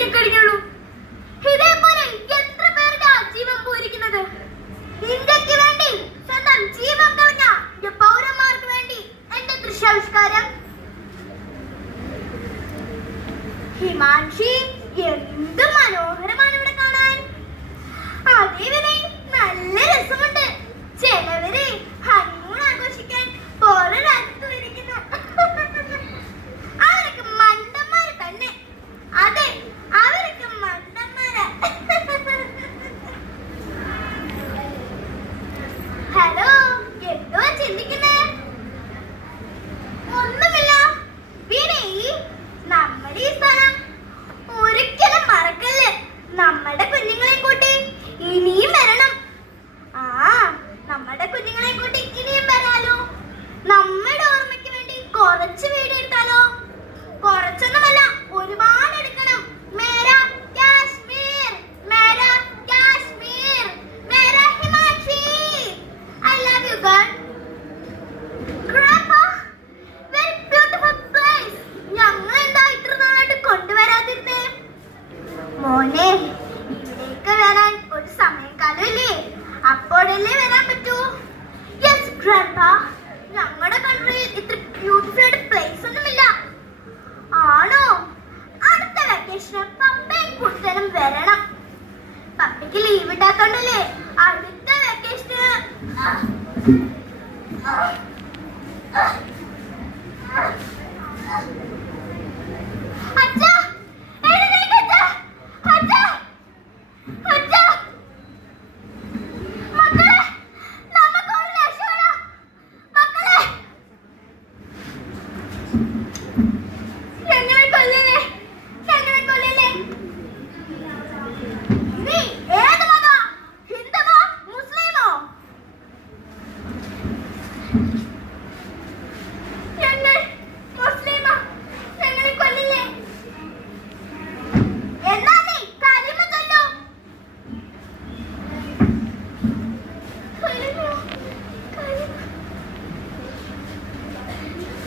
ജീവിക്കാൻ കഴിഞ്ഞുള്ളൂ. ഇതേപോലെ എത്ര പേരുടെ ജീവൻ പോയിരിക്കുന്നത്. ഇന്ത്യക്ക് വേണ്ടി സ്വന്തം ജീവൻ കളഞ്ഞ പൗരന്മാർക്ക് വേണ്ടി എന്റെ ദൃശ്യാവിഷ്കാരം. ഹിമാൻഷി, എന്ത് മനോഹരമാണ് ഇവിടെ കാണാൻ. അതേവരെ നല്ല രസമുണ്ട്. ചിലവര് ഹണിമൂൺ ആഘോഷിക്കാൻ ഓരോ രാജ്യത്ത് വരിക്കുന്നു. അവരൊക്കെ മണ്ടന്മാര് തന്നെ. അതെ, അവരൊക്കെ മണ്ടന്മാരാ. ഹലോ, എന്തോ ചിന്തിക്കുന്നേ? ഒന്നുമില്ല. പിന്നെ നമ്മുടെ ഈ സ്ഥലം ഒരിക്കലും മറക്കല്ലേ. നമ്മുടെ കുഞ്ഞുങ്ങളെ കൂട്ടി ഇനിയും വരണം. നമ്മുടെ കുഞ്ഞുങ്ങളെ കൂട്ടി ഇനിയും വരാലോ. നമ്മുടെ ഓർമ്മയ്ക്ക് വേണ്ടി കുറച്ച് വീഡിയോ എടുത്താലോ? കുറച്ചൊന്നുമല്ല, ഒരുപാട് എടുക്കണം. മേരാ കാശ്മീർ, മേരാ കാശ്മീർ, മേരാ Himachal. I love you, girl. Grandpa, very beautiful place. ഞങ്ങൾ എന്താ ഇത്ര നാളായിട്ട് കൊണ്ടുവരാതിരുന്നേ? മോനെ, ഇവിടേക്ക് വരാൻ ഒരു സമയക്കാലമില്ലേ? അപ്പോഴല്ലേ വരാൻ പറ്റൂ. Yes, Grandpa. ഞങ്ങളുടെ കൺട്രിയിൽ ഇത്ര ബ്യൂട്ടിഫുൾ ആയിട്ട് പ്ലേസ് ഒന്നുമില്ല. ആണോ? അടുത്ത വെക്കേഷന് പപ്പയും കുട്ടനും വരണം. പപ്പയ്ക്ക് ലീവ് ഇട്ടാത്തോണ്ടല്ലേ അടുത്ത വെക്കേഷന്. അച്ഛാ, എഴുന്നേൽക്ക് അച്ഛാ. അച്ഛാ, അച്ഛാ. മക്കളെ, നമുക്ക് ഒരു രക്ഷപ്പെടാം. മക്കളെ, ഞങ്ങളെ കൊല്ലല്ലേ, ഞങ്ങളെ കൊല്ലല്ലേ. നീ ഏത് മതാ? ഹിന്ദുവോ മുസ്ലിമോ? ഞങ്ങൾ മുസ്ലിമാ. ഞങ്ങളെ കൊല്ലില്ലേ? എന്നാ നീ കലിമ ചൊല്ലൂ.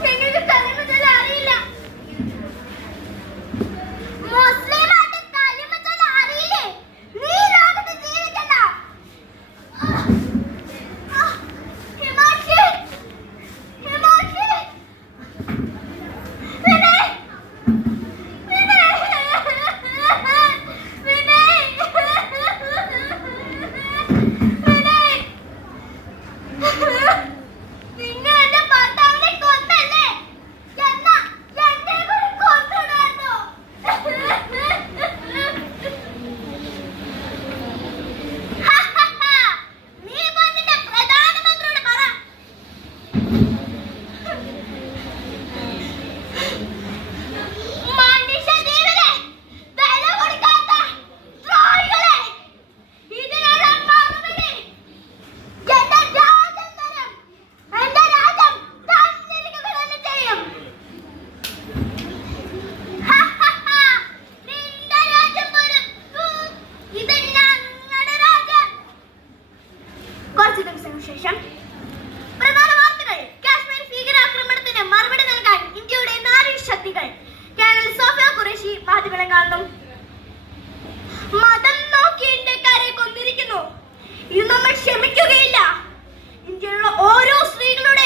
ഞങ്ങൾക്ക് കലിമ ചൊല്ലാൻ അറിയില്ല. മുസ്ലിമായിട്ട് കലിമ ചൊല്ലാൻ അറിയില്ലേ? നീ ലോകത്ത് ജീവിക്കണ്ട. ഹിമാൻഷി, ഹിമാൻഷി. വിനയ്, വിനയ്, വിനയ്, വിനയ്. നിങ്ങൾ എന്റെ ഭർത്താവിനെ കൊന്നല്ലേ? എന്നാ എന്നെ കൂടി കൊന്നിടായിരുന്നോ? നീ പോയി നിന്റെ പ്രധാനമന്ത്രിയോട് പറ. മനുഷ്യജീവനെ വില കൊടുക്കാത്ത ദ്രോഹികളെ, ഇതിനുള്ള മറുപടി എന്റെ രാജ്യം തരും. എന്റെ രാജ്യം തന്നിരിക്കുക തന്നെ ചെയ്യും. നിന്റെ രാജ്യം പോലും. ഇത് ഞങ്ങളുടെ രാജ്യം. കുറച്ച് ദിവസങ്ങൾക്ക് ശേഷം പ്രധാന വാർത്തകൾ. കാശ്മീർ ഭീകരാക്രമണത്തിന് മറുപടി നൽകാൻ ഇന്ത്യയുടെ നാരീശക്തികൾ. കേണൽ സോഫിയ ഖുറേഷി മാധ്യമങ്ങളെ കാണുന്നു. മതം നോക്കി ഇന്ത്യക്കാരെ കൊന്നിരിക്കുന്നു. ഇത് നമ്മൾ ക്ഷമിക്കുകയില്ല. ഇന്ത്യയിലുള്ള ഓരോ സ്ത്രീകളുടെ